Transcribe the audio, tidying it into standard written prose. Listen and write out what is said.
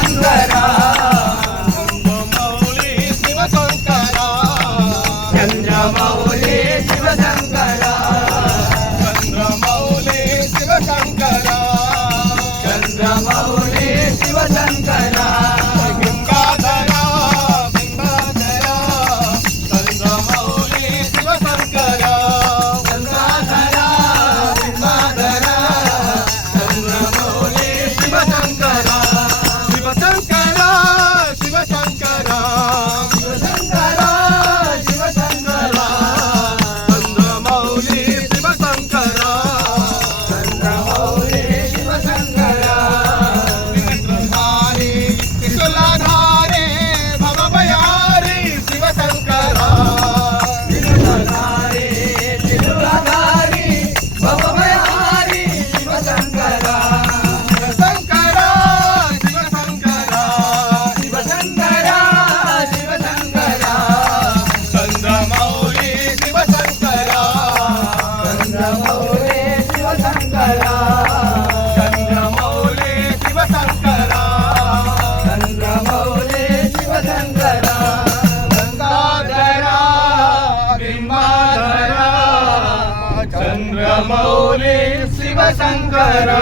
शिवशंकरा Chandramouli शिवशंकरा Chandramouli शिवशंकरा Chandramouli शिवशंकरा गंगाधरा गंगाधरा Chandramouli शिवशंकरा गंगाधरा बिंबाधरा Chandramouli शिवशंकरा शिवशंकरा शिवशंकरा शिवशंकरा शिवशंकरा Chandramouli शिवशंकरा Chandramouli शिवशंकरा विघ्नधारी त्रिशूलधारी भवभयारी शिवशंकरा विघ्नधारी त्रिशूलधारी भवभयहारी शिवशंकरा शिवशंकरा शिवशंकरा शिवशंकरा शिवशंकरा Chandramouli शिवशंकरा Chandramouli शिवशंकरा Chandramouli शिवशंकरा Chandramouli शिवशंकरा गंगाधरा बिंबाधरा Chandramouli शिवशंकरा